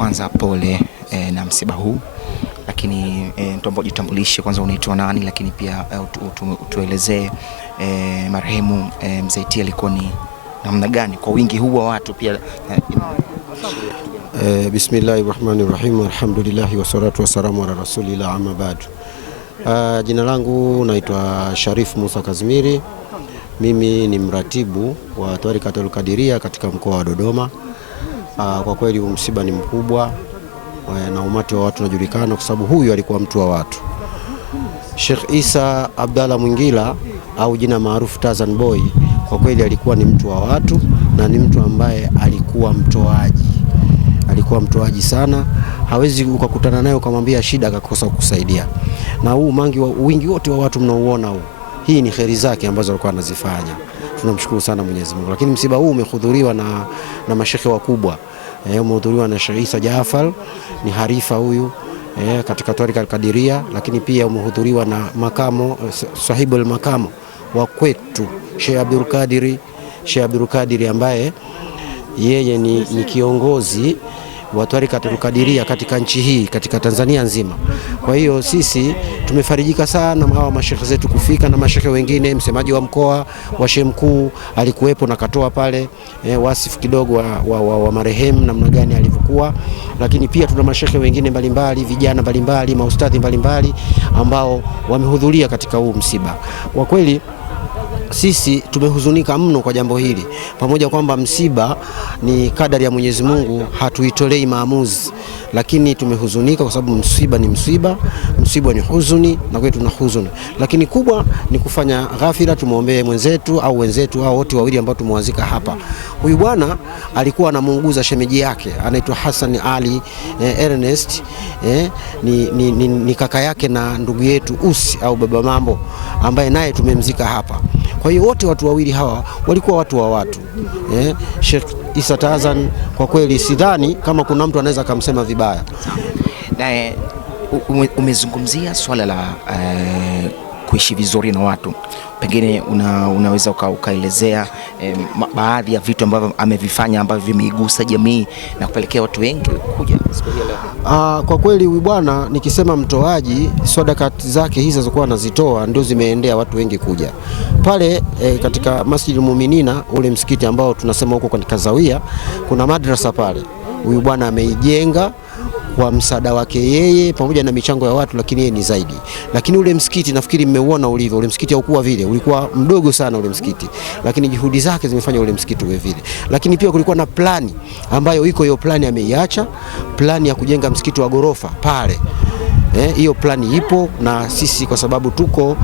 kwanza pole na msiba huu, lakini tuombe jitambulishe kwanza, unaitwa nani, lakini pia tuelezee marehemu Mzee T alikuwa ni namna gani kwa wingi huu wa watu pia. Bismillahirrahmanirrahim, alhamdulillah wassalatu wassalamu ala rasulillah, amma ba'du. Jina langu naitwa Sharif Musa Kazimiri. Mimi ni mratibu wa Twarikatul Qadiria katika mkoa wa Dodoma. Kwa kweli msiba ni mkubwa na umati wa watu unajulikana kwa sababu huyu alikuwa mtu wa watu. Sheikh Isa Abdalla Mwingila au jina maarufu Tazan Boy, kwa kweli alikuwa ni mtu wa watu na ni mtu ambaye alikuwa mtoaji. Alikuwa mtoaji sana, hawezi ukakutana naye ukamwambia shida akakosa kukusaidia. Na huu wingi wote wa watu mnaoona huu, hii ni kheri zake ambazo alikuwa anazifanya. Tunamshukuru sana Mwenyezi Mungu. Lakini msiba huu umehudhuriwa na mashekhe wakubwa. Umehudhuriwa na Sheikh Isa Jafar, ni harifa huyu katika Twarikatul Qadiria, lakini pia umehudhuriwa na makamo sahibul makamo wa kwetu Sheikh Abdul Kadiri ambaye yeye ni kiongozi wa Twarikatul Qadiria katika nchi hii, katika Tanzania nzima. Kwa hiyo sisi tumefarijika sana hawa mashekhe zetu kufika, na mashekhe wengine, msemaji wa mkoa wa shehe mkuu alikuwepo na katoa pale wasifu kidogo wa marehemu namna gani alivyokuwa. Lakini pia tuna mashekhe wengine mbalimbali, vijana mbalimbali, maustadhi mbalimbali ambao wamehudhuria katika huu msiba. Kwa kweli sisi tumehuzunika mno kwa jambo hili, pamoja kwamba msiba ni kadari ya Mwenyezi Mungu, hatuitolei maamuzi, lakini tumehuzunika kwa sababu msiba ni msiba ni huzuni, na kwetu tuna huzuni. Lakini kubwa ni kufanya ghafira, tumuombee mwenzetu au wenzetu au wote wawili ambao tumewazika hapa. Huyu bwana alikuwa anamuunguza shemeji yake, anaitwa Hassan Ali Ernest, ni kaka yake na ndugu yetu Usi au Baba Mambo, ambaye naye tumemzika hapa. Kwa hiyo wote watu wawili hawa walikuwa watu wa watu. Sheikh Isa Tazan, kwa kweli sidhani kama kuna mtu anaweza kumsema vibaya. Na umezungumzia swala la kuishi vizuri na watu, pengine unaweza ukaelezea baadhi ya vitu ambavyo amevifanya ambavyo vimeigusa jamii na kupelekea watu wengi kuja siku ya leo? Kwa kweli huyu bwana, nikisema mtoaji, sadaka zake hizo zilizokuwa anazitoa ndio zimeendea watu wengi kuja pale katika Masjidul Muminina, ule msikiti ambao tunasema huko katika Zawia kuna madrasa pale. Huyu bwana ameijenga kwa msaada wake yeye pamoja na michango ya watu, lakini yeye ni zaidi. Lakini ule msikiti nafikiri mmeuona ulivyo. Ule msikiti haukuwa vile, ulikuwa mdogo sana ule msikiti, lakini juhudi zake zimefanya ule msikiti uwe vile. Lakini pia kulikuwa na plani ambayo iko, hiyo plani ameiacha, plani ya kujenga msikiti wa gorofa pale. Hiyo plani ipo, na sisi kwa sababu tuko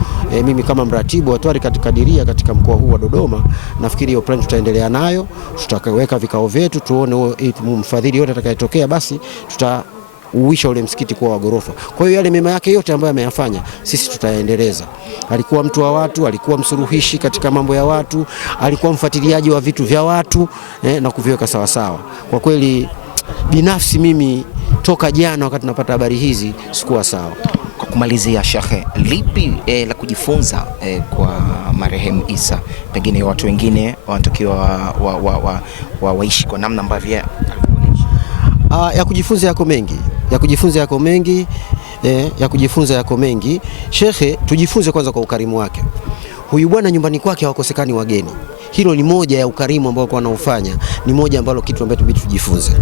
mimi kama mratibu wa Twarikatul Qadiria katika mkoa huu wa Dodoma, nafikiri hiyo plani tutaendelea nayo, tutaweka vikao vyetu tuone mfadhili yote atakayetokea, basi tutauisha ule msikiti kuwa wa gorofa. Kwa hiyo yale mema yake yote ambayo ameyafanya sisi tutaendeleza. Alikuwa mtu wa watu, alikuwa msuluhishi katika mambo ya watu, alikuwa mfuatiliaji wa vitu vya watu na kuviweka sawa sawa. Kwa kweli binafsi mimi toka jana wakati napata habari hizi sikuwa sawa. Kwa kumalizia, Sheikh, lipi la kujifunza kwa marehemu Isa, pengine watu wengine wanatakiwa waishi kwa namna ambavyo ya kujifunza yako mengi. Shekhe, tujifunze kwanza kwa ukarimu wake. Huyu bwana nyumbani kwake hawakosekani wageni. Hilo ni moja ya ukarimu ambao alikuwa anaufanya, ni moja ambalo kitu ambacho tujifunze.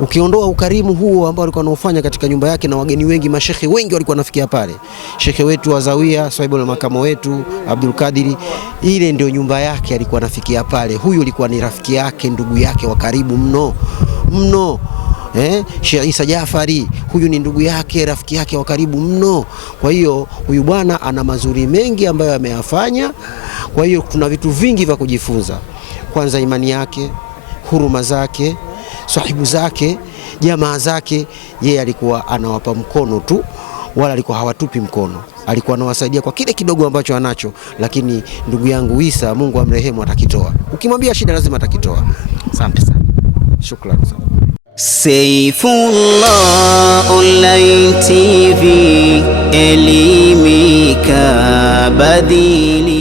Ukiondoa ukarimu huo ambao alikuwa anaufanya katika nyumba yake, na wageni wengi, mashekhe wengi walikuwa wanafikia pale. Shekhe wetu wa Zawia, sahibul makamo wetu Abdul Kadiri, ile ndio nyumba yake, alikuwa anafikia pale. Huyu alikuwa ni rafiki yake, ndugu yake wa karibu mno. Sheikh Isa Jafari, huyu ni ndugu yake, rafiki yake wa karibu mno. Kwa hiyo huyu bwana ana mazuri mengi ambayo ameyafanya. Kwa hiyo tuna vitu vingi vya kujifunza. Kwanza imani yake, huruma zake, sahibu zake, jamaa zake, yeye alikuwa anawapa mkono tu, wala alikuwa hawatupi mkono. Alikuwa anawasaidia kwa kile kidogo ambacho anacho, lakini ndugu yangu Isa, Mungu amrehemu, atakitoa. Ukimwambia shida lazima atakitoa. Asante sana. Shukrani sana. Saifullah Online TV, elimika badili.